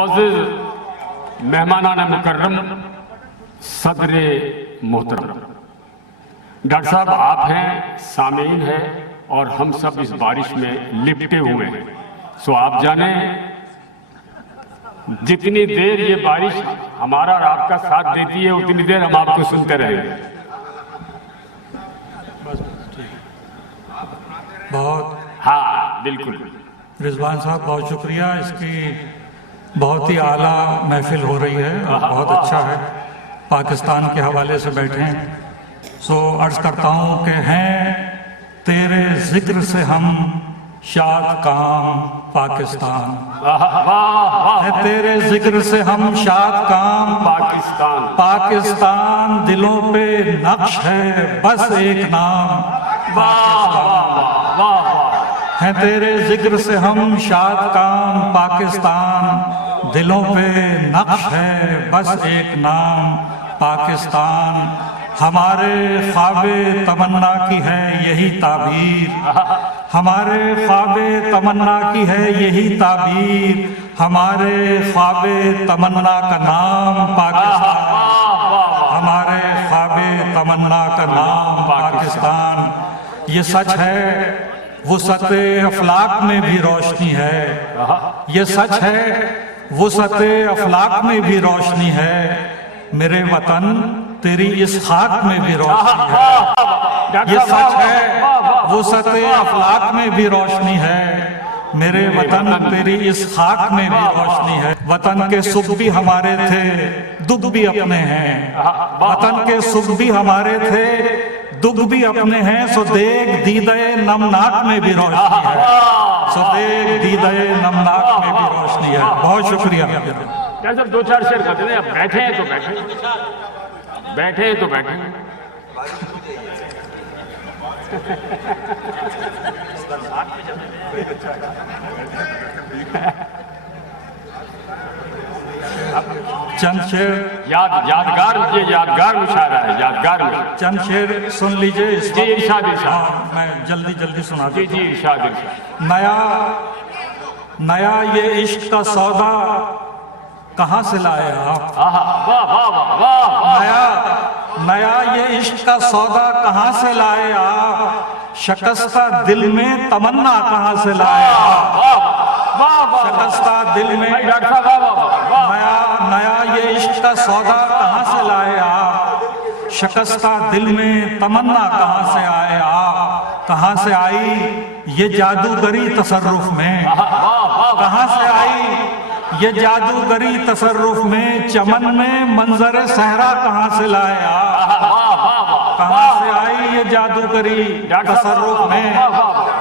मोअज़्ज़िज़ मेहमानान मुकर्रम, सदरे मोहतरम, डॉक्टर साहब आप हैं, सामीन है और हम सब इस बारिश में लिपटे हुए हैं। सो आप जाने जितनी देर ये बारिश हमारा और आपका साथ देती है उतनी देर हम आपको सुनते रहेंगे। बहुत हाँ बिल्कुल रिजवान साहब, बहुत शुक्रिया। इसकी बहुत ही आला महफिल हो रही है और बहुत अच्छा है। पाकिस्तान के हवाले से बैठे हैं, सो अर्ज करता हूँ कि हैं तेरे जिक्र से हम शाद काम पाकिस्तान, है तेरे जिक्र से हम शाद काम पाकिस्तान, पाकिस्तान दिलों पे नक्श है बस एक नाम पाकिस्तान, है तेरे जिक्र से हम शाद काम पाकिस्तान, दिलों पे नक्श है बस एक नाम पाकिस्तान। हमारे ख्वाबे तमन्ना की है यही ताबीर, हमारे ख्वाबे तमन्ना की है यही ताबीर, हमारे ख्वाबे तमन्ना का नाम पाकिस्तान, हमारे ख्वाबे तमन्ना का नाम पाकिस्तान। ये सच है वुसअते अफलाक में भी रोशनी है, ये सच है वुसअते अफलाक में भी रोशनी है, मेरे वतन तेरी इस खाक में भी रोशनी है। ये सच है वुसअते अफलाक में भी रोशनी है, मेरे वतन तेरी इस खाक में भी रोशनी है। वतन के सुख भी हमारे थे दुख भी अपने हैं, वतन के सुख भी हमारे थे दुख भी अपने हैं, सो देख दीदे नमनाक में भी रोशनी है, सो देख दीदे नमनाक में भी रोशनी है। बहुत शुक्रिया। क्या सर दो चार शेर करते हैं, बैठे हैं तो बैठे, बैठे हैं तो बैठे। चंद शेर यादगार ये यादगार मुशायरा है, यादगार में चंद शेर सुन लीजिए। जी इरशाद इरशाद, मैं जल्दी जल्दी सुना जी जी इरशाद इरशाद। नया नया ये इश्क का सौदा कहाँ से लाए आप, नया नया ये इश्क का सौदा कहाँ से लाए आप, शकस्ता दिल में तमन्ना कहाँ से लाए आप, शकस्ता दिल में नया नया ये इश्क का सौदा कहाँ से लाए आप, शकस्ता दिल में तमन्ना कहाँ से आए आप, कहाँ से आई ये जादूगरी तसर्रुफ में, कहाँ से आई ये जादूगरी तसर्रुफ में, चमन में मंजर सहरा कहाँ से लाए आप, कहाँ से आई ये जादूगरी तसर्रुफ में,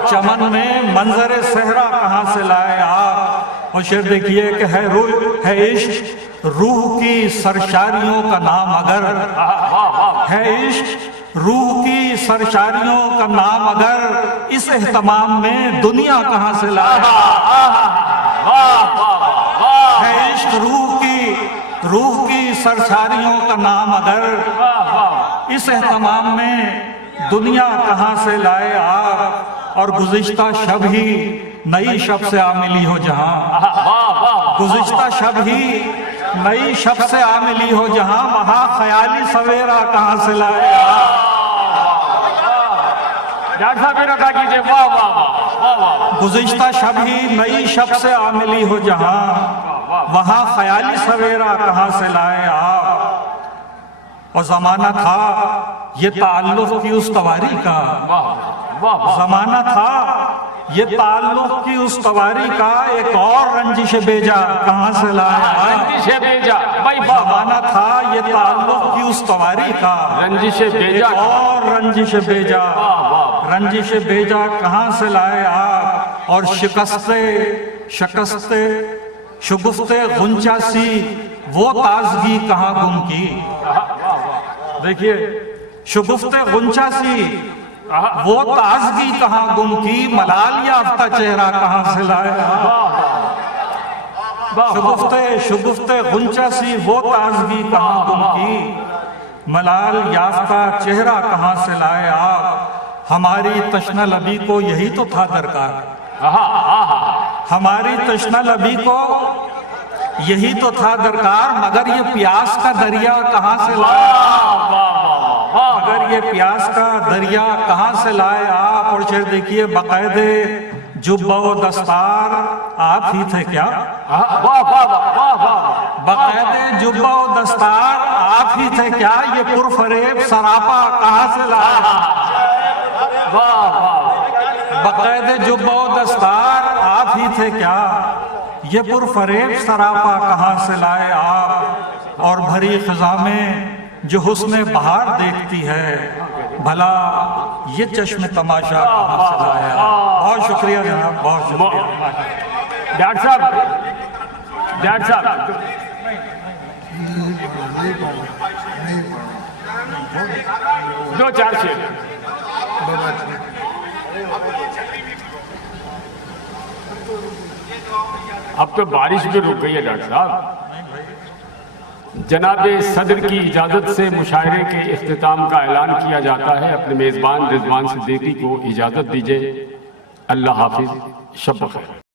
चमन में मंजर सहरा कहाँ से लाए आप। और शेर देखिए कि है रूह है इश्क रूह की सरशारियों का नाम अगर, है इश्क रूह की सरशारियों का नाम अगर, इस एहतमाम में दुनिया कहाँ से लाए, है इश्क रूह की सरसारियों का नाम अगर, इस एहतमाम में दुनिया कहाँ से लाए आप। और गुज़िश्ता शब ही नई शब से आमिली हो जहां, गुज़िश्ता शब ही नई शब से आमिली हो जहां, वहां ख्याली सवेरा कहाँ से लाए आप। डॉक्टर साहब रखा कीजिए, वाह वाह वाह वाह। गुज़िश्ता शब ही नई शब से आमिली हो जहां, वहां ख्याली सवेरा कहाँ से लाए आप। और जमाना था ये ताल्लुक़ की उस्तवारी का, जमाना था ये ताल्लुक़ की उस्तवारी का, एक और रंजिश बेजा कहाँ से लाए, रंजिश बेजा भाई, जमाना था ये ताल्लुक़ की उस्तवारी का, रंजिश बेजा और रंजिश बेजा, रंजिश बेजा कहाँ से लाए आप। और शिकस्ते शिकस्ते शुगुफ्ते गुंचा सी वो ताजगी कहाँ गुम की, देखिए शुगुफ्ते गुंचा सी वो ताजगी कहाँ गुम की, मलाल याफ्ता चेहरा कहाँ से लाया, शुगुफ्ते गुंचा सी वो ताजगी कहाँ गुम की, मलाल याफ्ता चेहरा कहाँ से लाए आप। हमारी तश्ना लबी को यही तो था दरकार, हमारी तश्ना लबी को यही तो था दरकार, मगर ये प्यास का दरिया कहाँ से लाए आप? मगर ये प्यास का दरिया कहाँ से लाए आप? और शेर देखिए, बाकायदे जुब्बा व दस्तार आप ही थे क्या? बाकायदे जुब्बा व दस्तार आप ही थे क्या? ये पुरफरेब सरापा कहाँ से लाए? बाकायदे जुब्बा व दस्तार आप ही थे क्या? ये पुरफरेब सरापा कहाँ से लाए आप? और भरी खिजा में जो हुस्ने बहार देखती है, भला ये चश्मे तमाशा कहाँ से लाए आप? बहुत शुक्रिया जनाब, बहुत शुक्रिया। डॉक्टर साहब 2-4 शेर। अब तो बारिश भी रुक गई है डॉक्टर साहब। जनाब सदर की इजाजत से मुशायरे के इख्तिताम का ऐलान किया जाता है। अपने मेजबान रिजवान सिद्दीकी को इजाजत दीजिए। अल्लाह हाफिज, शब बखैर।